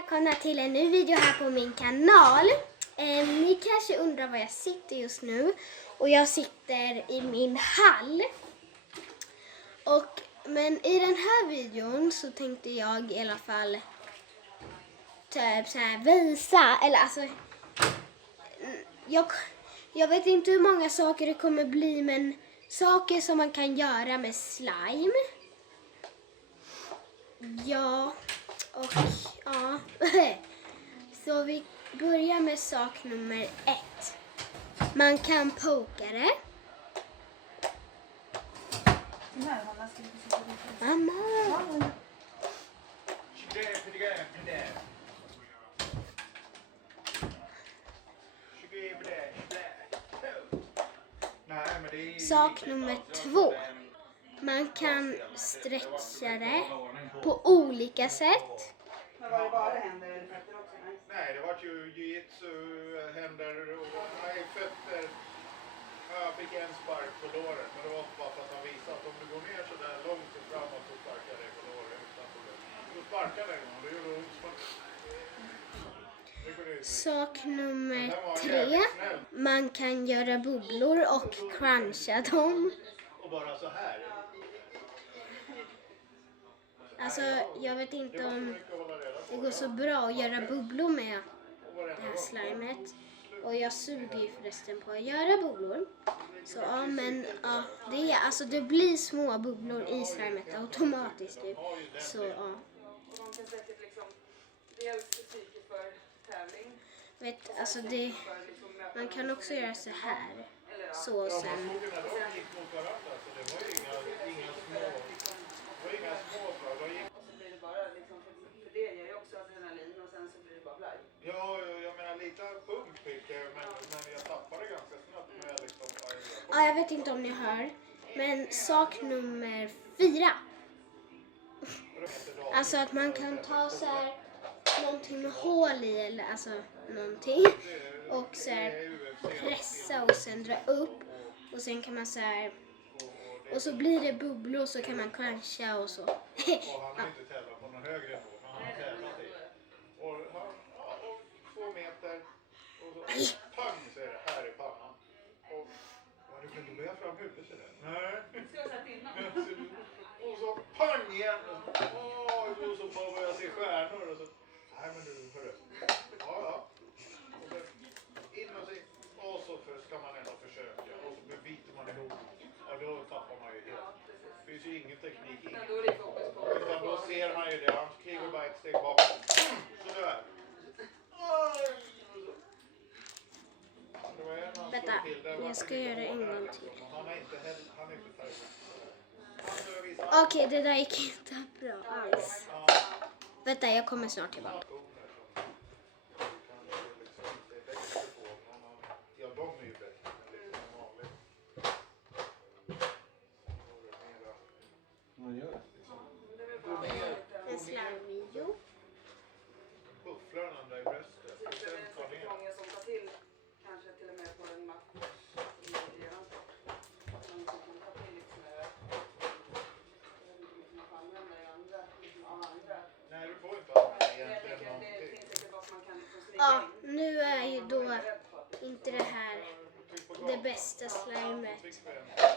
Välkomna till en ny video här på min kanal. Ni kanske undrar var jag sitter just nu. Och jag sitter i min hall. Men i den här videon så tänkte jag i alla fall typ så här visa. Eller alltså, jag vet inte hur många saker det kommer bli, men saker som man kan göra med slime. Ja. Så vi börjar med sak nummer 1. Man kan poka det. Mamma! Sak nummer 2. Man kan stretcha det på olika sätt. Men var det bara händer eller fötter också? Nej, det var ju jiu-jitsu, händer och fötter. Jag fick en spark på låret, men det var bara för att han visade att om du går ner så där långt och framåt så sparkar jag dig på låret utan problem. Du sparkar dig en gång, det gjorde ont. Sak nummer 3. Man kan göra bubblor och cruncha dem. Och bara så här. Alltså, jag vet inte om det går så bra att göra bubblor med det här slimet. Och jag suger ju förresten på att göra bubblor. Så ja, men ja, det blir små bubblor i slimet automatiskt typ. Så ja. Man kan säkert liksom dels psyke för tävling. Vet, alltså man kan också göra så här. Så sen. För det ger ju också adrenalin och sen så blir det bara blaj. Ja, jag menar lite pump fick jag, men jag tappade ganska snabbt när jag liksom... Ja, jag vet inte om ni hör. Men sak nummer 4. Alltså att man kan ta så här någonting med hål i eller alltså någonting. Och så här pressa och sen dra upp. Och sen kan man så här... Och så blir det bubblor så kan man cruncha och så. Och han har inte tävlat på någon högre nivå, men han har tävlat i. Och 2 meter och så pang så är det här i pannan. Och du kan inte böja fram huvudet så där. Nej. Och så pang igen. Och så bara börjar jag se stjärnor och så. Nej men du hörru. Ja. Och så in och så. Och så ska man ändå försöka. Och så biter man ihop. Ja då tappar man ju helt. Det finns ju ingen teknik. Utan då ser man ju det. Han kliver bara ett steg bakåt. Sådär. Vänta, jag ska göra det en gång till. Han är inte färdig. Okej, det där gick inte bra alls. Vänta, jag kommer snart tillbaka. Ja, de är ju bättre än vanligt. Vad gör det? En slime-video. Pufflar den andra i bröstet. Och Det sen är tar säkert ner. många som tar till, kanske till och med på en mack. Man kan ta till liksom det. Man får använda i andra, liksom av andra. Nej, du får inte använda Jag egentligen tänker att det någonting. finns säkert vad man kan liksom smyga Ja, in. nu är ju då inte det här det bästa slimet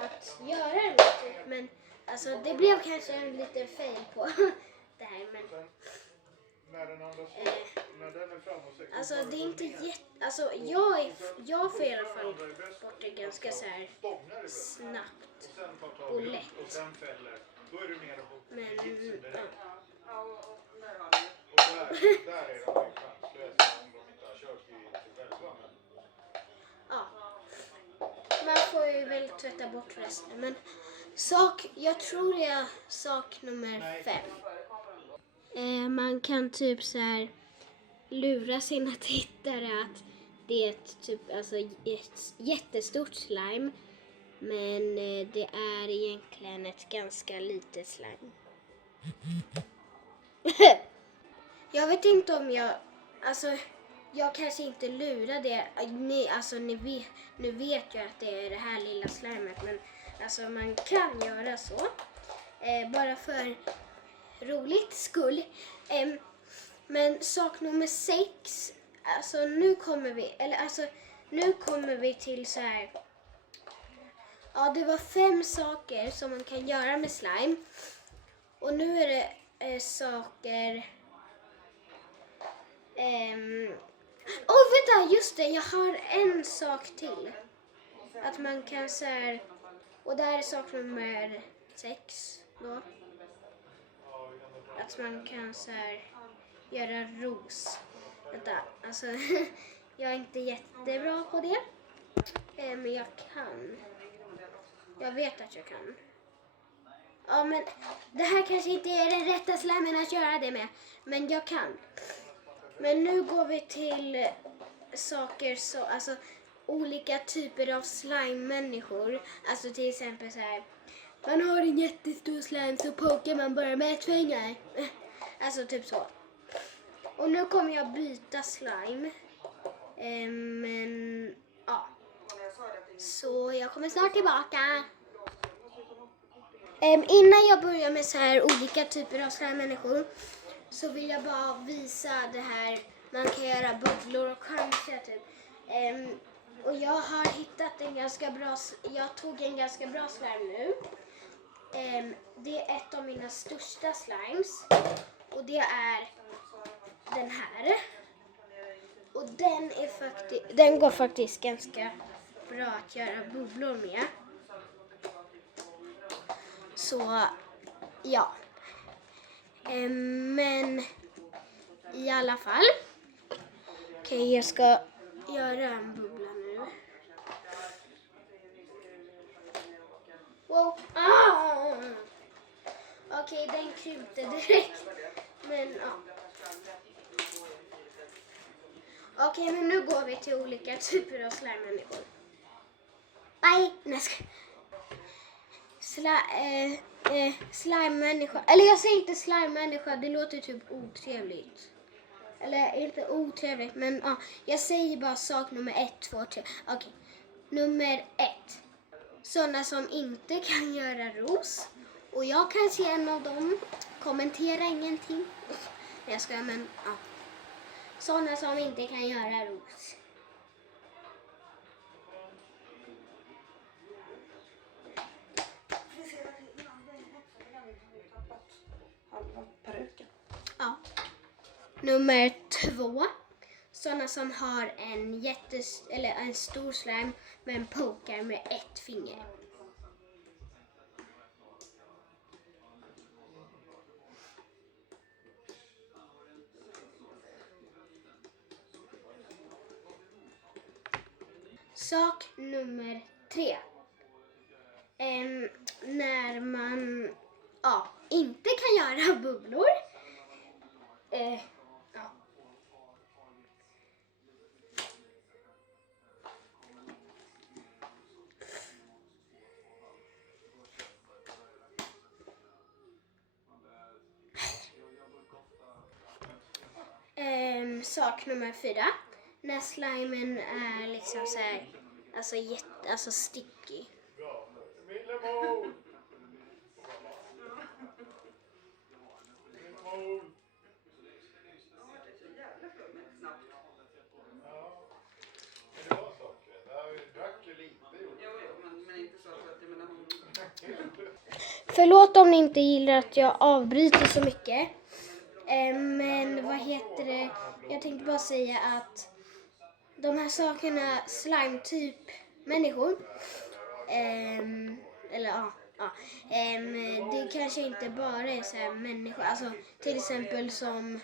att göra riktigt. Men alltså det blev kanske en liten fail på det här. Men När den andra när den är framme och alltså det är inte alltså jag får i alla fall bort det ganska så här snabbt och lätt. och sen fäller. Då är du nere på Men jitsun direkt. Ja, och där har ni. Och där är de ju chanslösa om de inte har kört jitsu själva. ja, man får ju väl tvätta bort resten. Men jag tror det är sak nummer 5. Man kan typ så här lura sina tittare att det är ett jättestort slime. Men det är egentligen ett ganska litet slime. Jag vet inte om jag kanske inte lurar det. Nu vet jag att det är det här lilla slimet. Men alltså man kan göra så. Bara för roligt skull. Men sak nummer 6, alltså nu kommer vi till så här. Ja, det var 5 saker som man kan göra med slime. Och nu är det saker... vänta, just det, jag har en sak till. Att man kan så här... Och där är sak nummer 6 då. Att man kan så här göra ros. Vänta, alltså jag är inte jättebra på det. Men jag kan. Jag vet att jag kan. Ja, men det här kanske inte är den rätta slimen att göra det med. Men jag kan. Men nu går vi till saker så, alltså olika typer av slime-människor. Alltså till exempel så här. Man har en jättestor slime så pokar man bara med ett finger. Alltså typ så. Och nu kommer jag byta slime. Men ja. Så jag kommer snart tillbaka. Innan jag börjar med så här olika typer av slime-människor så vill jag bara visa det här. Man kan göra bubblor och kanske typ. Och jag har hittat en ganska bra, jag tog en ganska bra slime nu. Det är ett av mina största slimes. Och det är den här. Och den går faktiskt ganska bra att göra bubblor med. Så ja. Men i alla fall. Okej, jag ska göra en bubbla nu. Wow. Okej, den krympte direkt. Men ja. Okej, men nu går vi till olika typer av slime-människor. Nej, slime-människa. Eller jag säger inte slime-människa, det låter typ otrevligt. Eller inte otrevligt, men ja. Jag säger bara sak nummer 1, 2, 3. Okej, nummer 1. Sådana som inte kan göra ros. Och jag kan se en av dem. Kommentera ingenting. Jag ska, men ja. Sådana som inte kan göra ros. Ja. Nummer 2. Sådana som har en stor slime men pokar med ett finger. Sak nummer 3. När man inte kan göra bubblor. Sak nummer 4. När slimen är liksom så här, alltså sticky. Bra. Millemor! Millemor! Ja. Men det var saker. Jag drack ju lite. Men inte så att jag menar hon... Förlåt om ni inte gillar att jag avbryter så mycket. Men vad heter det? Jag tänkte bara säga att de här sakerna, slime-typ människor. Det kanske inte bara är så här människor. Alltså till exempel som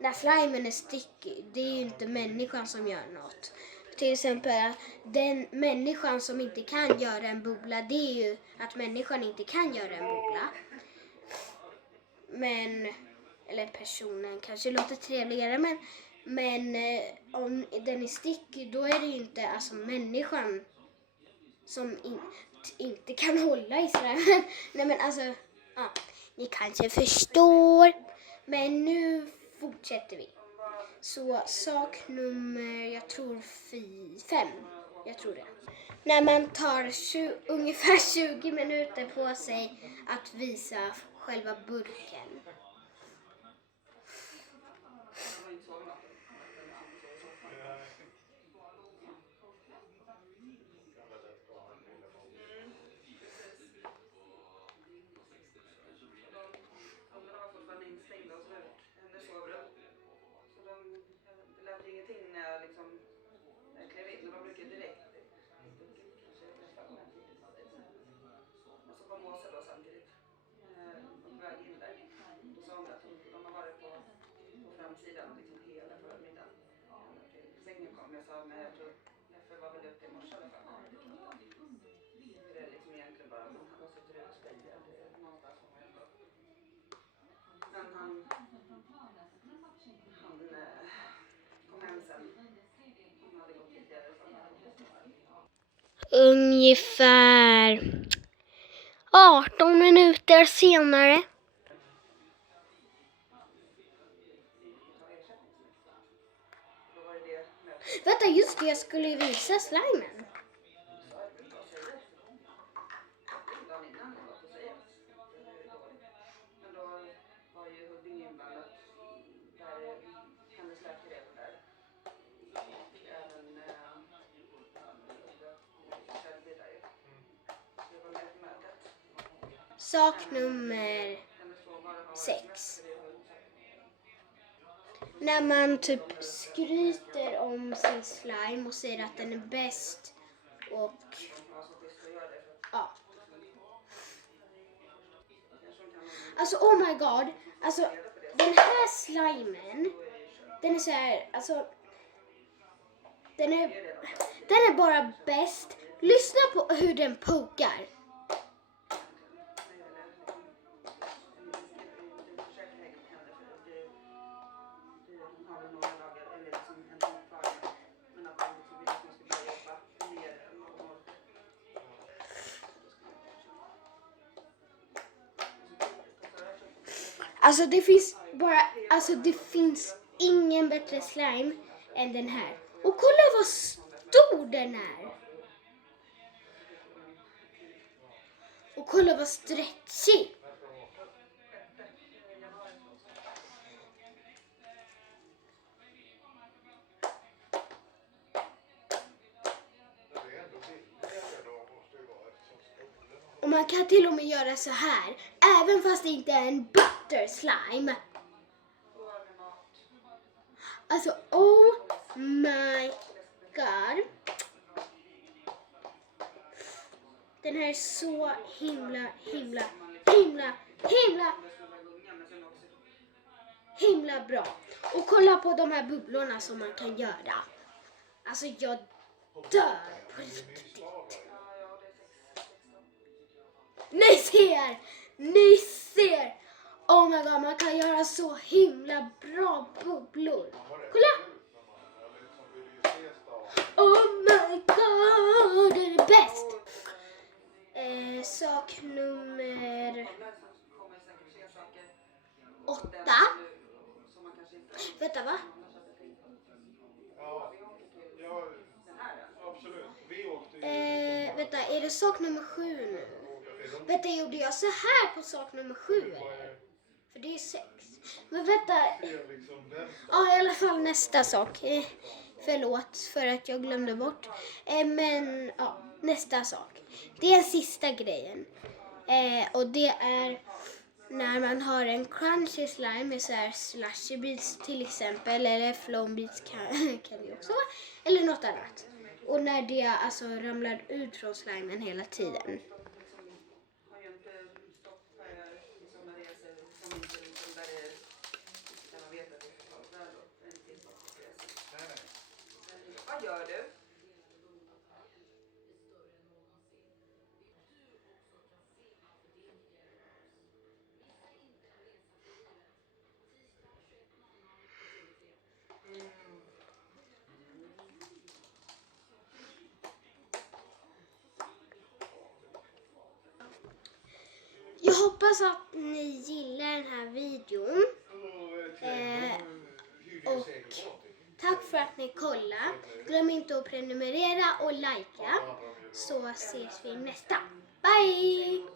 när slimen är sticky. Det är ju inte människan som gör något. Till exempel den människan som inte kan göra en bubbla. Det är ju att människan inte kan göra en bubbla. Men... Eller personen kanske låter trevligare, men om den är sticky då är det ju inte alltså människan som inte kan hålla i sådär. Nej men alltså, ni kanske förstår. Men nu fortsätter vi. Så sak nummer, jag tror 5. Jag tror det. När man tar ungefär 20 minuter på sig att visa själva burken. framsidan liksom hela förmiddagen. Till sängen kom. Jag sa, men jag tror Neffe var väl ute i morse i alla fall. För det är liksom egentligen bara, man har suttit utspejad någonstans som ändå. Men han kom hem sen. Han hade gått tidigare. Ungefär 18 minuter senare. Vänta, just det, jag skulle ju visa slimen. Men då var ju Huddinge inblandat. Där hennes läkare är där. Även Kjellby där ju. Så det var med på mötet. Sak nummer 6. När man typ skryter om sin slime och säger att den är bäst och ja. Alltså oh my god, alltså den här slimen, den är så här, alltså den är bara bäst. Lyssna på hur den pokar. Alltså det finns ingen bättre slime än den här. Och kolla vad stor den är. Och kolla vad stretchig. Och man kan till och med göra så här, även fast det inte är en butter slime. Alltså, oh my god. Den här är så himla bra. Och kolla på de här bubblorna som man kan göra. Alltså, jag dör på riktigt. Ni ser! Oh my god, man kan göra så himla bra bubblor. Kolla! Oh my god, det är bäst! Sak nummer 8. Vänta, va? Ja, absolut. Vi åkte Vänta, är det sak nummer 7 nu? Vänta, gjorde jag så här på sak nummer 7 eller? För det är 6. Men vänta. Ja, i alla fall nästa sak. Förlåt för att jag glömde bort. Men ja, nästa sak. Det är den sista grejen. Och det är när man har en crunchy slime med så här slushy beads till exempel. Eller foam beads kan det också vara. Eller något annat. Och när det alltså ramlar ut från slimen hela tiden. Vad gör du? Jag hoppas att ni gillar den här videon. Och tack för att ni kollade. Glöm inte att prenumerera och likea. Så ses vi nästa. Bye!